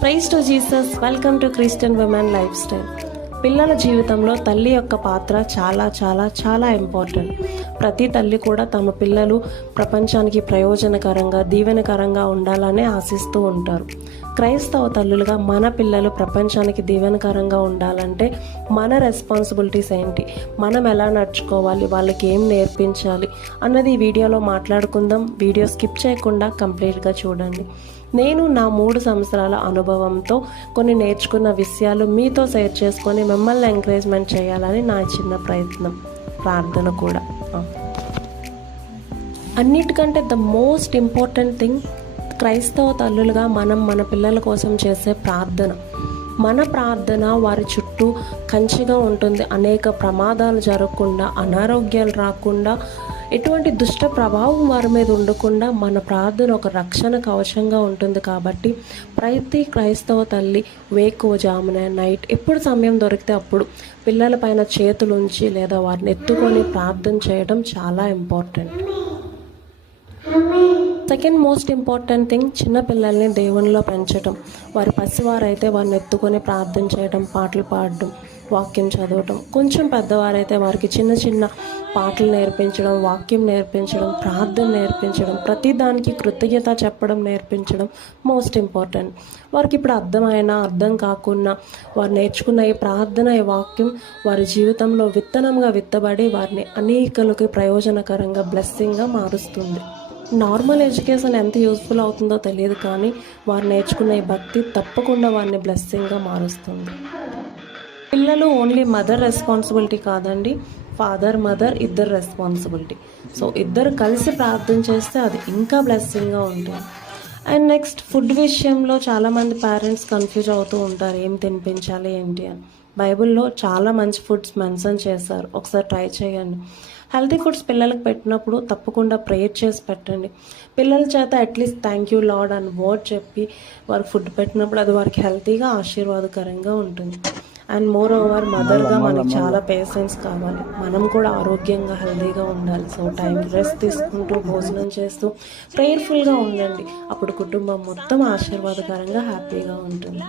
Praise to Jesus. Welcome to Christian women lifestyle. పిల్లల జీవితంలో తల్లి యొక్క పాత్ర చాలా చాలా చాలా ఇంపార్టెంట్. ప్రతి తల్లి కూడా తమ పిల్లలు ప్రపంచానికి ప్రయోజనకరంగా దీవెనకరంగా ఉండాలని ఆశిస్తూ ఉంటారు. క్రైస్తవ తల్లులుగా మన పిల్లలు ప్రపంచానికి దీవెనకరంగా ఉండాలంటే మన రెస్పాన్సిబిలిటీస్ ఏంటి, మనం ఎలా నడుచుకోవాలి, వాళ్ళకి ఏం నేర్పించాలి అన్నది ఈ వీడియోలో మాట్లాడుకుందాం. వీడియో స్కిప్ చేయకుండా కంప్లీట్గా చూడండి. నేను నా 3 సంవత్సరాల అనుభవంతో కొన్ని నేర్చుకున్న విషయాలు మీతో షేర్ చేసుకొని మిమ్మల్ని ఎంకరేజ్మెంట్ చేయాలని నా చిన్న ప్రయత్నం, ప్రార్థన కూడా. అన్నిటికంటే ద మోస్ట్ ఇంపార్టెంట్ థింగ్, క్రైస్తవ తల్లులుగా మనం మన పిల్లల కోసం చేసే ప్రార్థన. మన ప్రార్థన వారి చుట్టూ కంచిగా ఉంటుంది. అనేక ప్రమాదాలు జరగకుండా, అనారోగ్యాలు రాకుండా, ఎటువంటి దుష్ట ప్రభావం వారి మీద ఉండకుండా మన ప్రార్థన ఒక రక్షణ కవచంగా ఉంటుంది. కాబట్టి ప్రతి క్రైస్తవ తల్లి వేకువజామున నైట్ ఎప్పుడు సమయం దొరికితే అప్పుడు పిల్లలపైన చేతులుంచి లేదా వారిని ఎత్తుకొని ప్రార్థన చేయడం చాలా important. Second most important thing, చిన్నపిల్లల్ని దేవునిలో పెంచడం. వారి పసివారైతే వారిని ఎత్తుకొని ప్రార్థన చేయడం, పాటలు పాడడం, వాక్యం చదవటం. కొంచెం పెద్దవారైతే వారికి చిన్న చిన్న పాటలు నేర్పించడం, వాక్యం నేర్పించడం, ప్రార్థన నేర్పించడం, ప్రతిదానికి కృతజ్ఞత చెప్పడం నేర్పించడం మోస్ట్ ఇంపార్టెంట్. వారికి ఇప్పుడు అర్థం కాకున్నా వారు నేర్చుకున్న ఈ ప్రార్థన, ఈ వాక్యం వారి జీవితంలో విత్తనంగా విత్తబడి వారిని అనేకులకి ప్రయోజనకరంగా బ్లెస్సింగ్గా మారుస్తుంది. నార్మల్ ఎడ్యుకేషన్ ఎంత యూస్ఫుల్ అవుతుందో తెలియదు, కానీ వారు నేర్చుకున్న ఈ భక్తి తప్పకుండా వారిని బ్లెస్సింగ్గా మారుస్తుంది. పిల్లలు ఓన్లీ మదర్ రెస్పాన్సిబిలిటీ కాదండి, ఫాదర్ మదర్ ఇద్దరు రెస్పాన్సిబిలిటీ. సో ఇద్దరు కలిసి ప్రార్థన చేస్తే అది ఇంకా బ్లెస్సింగ్గా ఉంటుంది. అండ్ నెక్స్ట్, ఫుడ్ విషయంలో చాలామంది పేరెంట్స్ కన్ఫ్యూజ్ అవుతూ ఉంటారు, ఏం తినిపించాలి ఏంటి అని. బైబిల్లో చాలా మంచి ఫుడ్స్ మెన్షన్ చేశారు, ఒకసారి ట్రై చేయండి. హెల్తీ ఫుడ్స్ పిల్లలకు పెట్టినప్పుడు తప్పకుండా ప్రేయర్ చేసి పెట్టండి. పిల్లల చేత అట్లీస్ట్ థ్యాంక్ యూ లార్డ్ అని వర్డ్ చెప్పి వారికి ఫుడ్ పెట్టినప్పుడు అది వారికి హెల్తీగా ఆశీర్వాదకరంగా ఉంటుంది. అండ్ మోర్ ఓవర్ మదర్గా మనకి చాలా పేషెన్స్ కావాలి, మనం కూడా ఆరోగ్యంగా హెల్తీగా ఉండాలి. సో టైం రెస్ట్ తీసుకుంటూ భోజనం చేస్తూ ప్రేయర్ఫుల్గా ఉండండి. అప్పుడు కుటుంబం మొత్తం ఆశీర్వాదకరంగా హ్యాపీగా ఉంటుంది.